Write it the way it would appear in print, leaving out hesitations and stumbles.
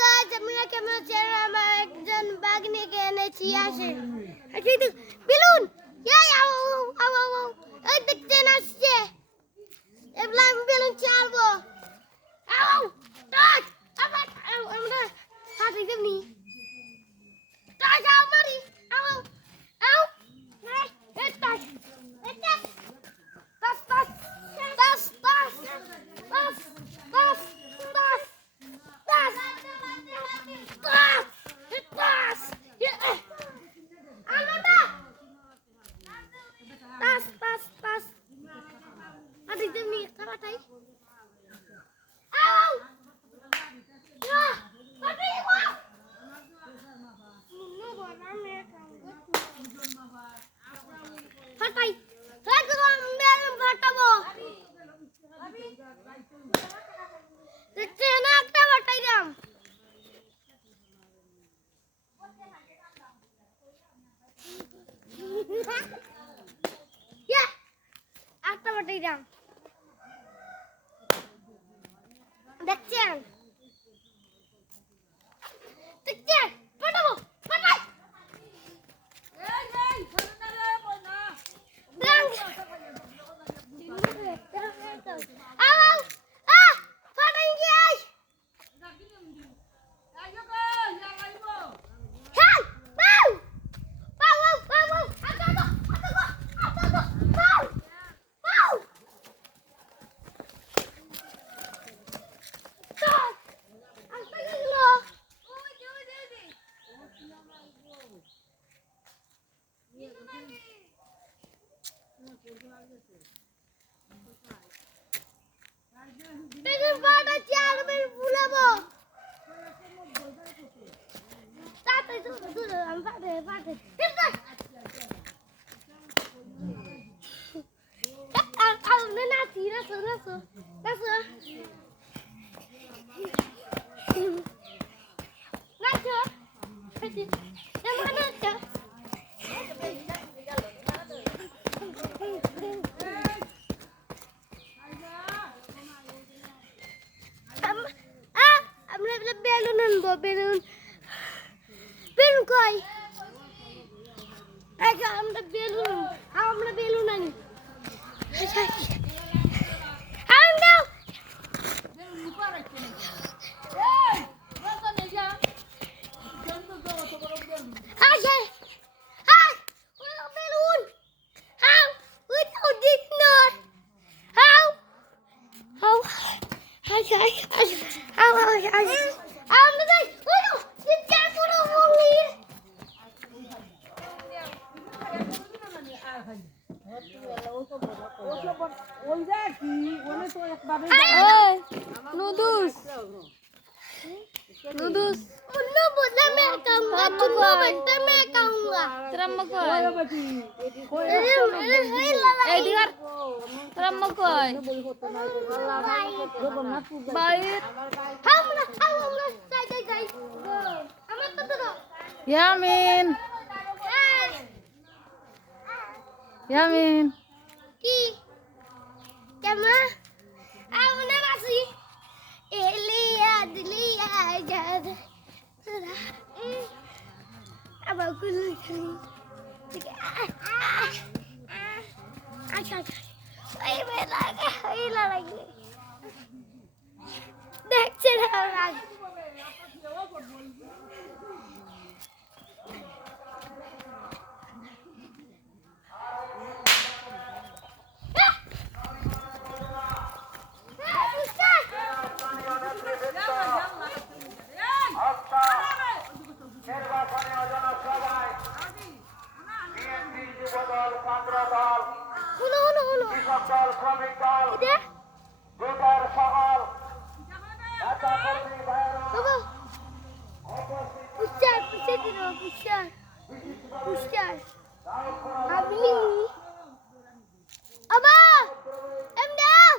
Guys আপনারা কেমন আছেন? আমার একজন বাগনিকে এনেছি আসে কিন্তু বেলুন এই আও আও আও আও এই দেখতেন আসছে এবলা আমি বেলুন চালবো আও টাচ আবার আমরা হাতে দেবনি টাচ আও মারি আও আও এই টাচ এই touch touch touch touch touch touch touch দেখছেন দেখছেন পাঠাবো পাঠাই বেগুন পাটা চাল বের ফুলাবো তাতে তো আমি পাটে পাটে না নাচি নাচো নাচো নাচো নাচো নাচো বেলুন আনবো বেলুন বেলুন কই আমরা বেলুন আনি Nudus. मैं कहूँगा Yamin. Yamin. Ki. Kama. Aku nak masih. Lihat jad. Abang aku lagi. Acha. Ay lagi. দেখছেন lagi. Pushar. Abli. Aba. Em down.